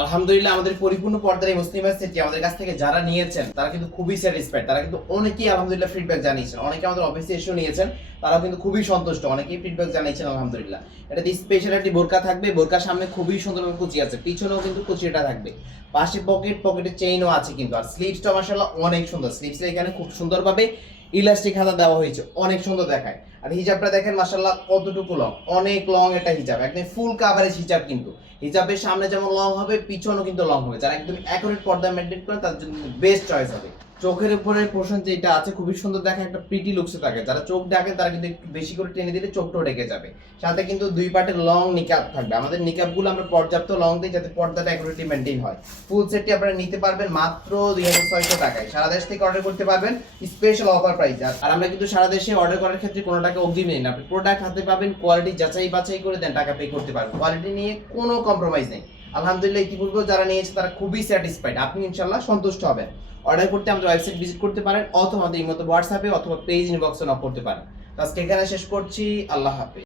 আলহামদুলিল্লাহ আমাদের পরিপূর্ণ পর্দার এই মুসলিমের সেটটি আমাদের কাছ থেকে যারা নিয়েছেন তারা কিন্তু খুবই স্যাটিসফাইড। তারা কিন্তু অনেকেই আলহামদুলিল্লাহ ফিডব্যাক জানিয়েছেন, অনেকে আমাদের অফিসে এসেও নিয়েছেন, তারা কিন্তু খুবই সন্তুষ্ট, অনেকেই ফিডব্যাক জানিয়েছেন আলহামদুলিল্লাহ। এটাতে স্পেশাল একটি বোরকা থাকবে, বোরকার সামনে খুবই সুন্দরভাবে কুচি আছে, পিছনেও কিন্তু কুচিটা থাকবে, পাশে পকেটে চেইনও আছে কিন্তু। আর স্লিভসটা মাশাআল্লাহ অনেক সুন্দর, স্লিভসের এখানে খুব সুন্দরভাবে ইলাস্টিক হাতা দেওয়া হয়েছে, অনেক সুন্দর দেখায়। আর হিজাবটা দেখেন মাশাআল্লাহ কতটুকু লং, অনেক লং এটা হিজাব, একদম ফুল কাভারেজ হিজাব কিন্তু। হিজাবের সামনে যেমন লং হবে পিছনেও কিন্তু লং হবে, যারা একদম অ্যাকুরেট পর্দা মেইনটেইন করেন তাদের জন্য বেস্ট চয়েস হবে। চোখের উপরে পোর্শন যেটা আছে খুবই সুন্দর দেখে, একটা প্রিটি লুকসে থাকে, যারা চোখ ডাকেন তারা কিন্তু একটু বেশি করে টেনে দিলে চোখটাও ঢেকে যাবে। সাথে কিন্তু দুই পার্টের লং নিকাব থাকবে, আমাদের নিকাবগুলো আমরা পর্যাপ্ত লং দিই যাতে পর্দাটা অ্যাকুরেটলি মেইনটেইন হয়। ফুল সেটটি আপনারা নিতে পারবেন মাত্র 2600 টাকায়, সারা দেশ থেকে অর্ডার করতে পারবেন স্পেশাল অফার প্রাইস। আর আমরা কিন্তু সারা দেশে অর্ডার করার ক্ষেত্রে কোনো টাকা অগ্রিম নেই না, আপনি প্রোডাক্ট হাতে পাবেন, কোয়ালিটি যাচাই বাছাই করে দেন টাকা পে করতে পারবেন, কোয়ালিটি নিয়ে কোনো কম্প্রোমাইজ নেই। আলহামদুলিল্লাহ ইতিপূর্বে যারা নিয়েছে তারা খুবই স্যাটিসফাইড, আপনি ইনশাআল্লাহ সন্তুষ্ট হবেন। অর্ডার করতে আমাদের ওয়েবসাইট ভিজিট করতে পারেন অথবা আমাদের ইমোতে হোয়াটসঅ্যাপে অথবা পেজ ইনবক্সে নক করতে পারেন। আজকে এখানে শেষ করছি, আল্লাহ হাফেজ।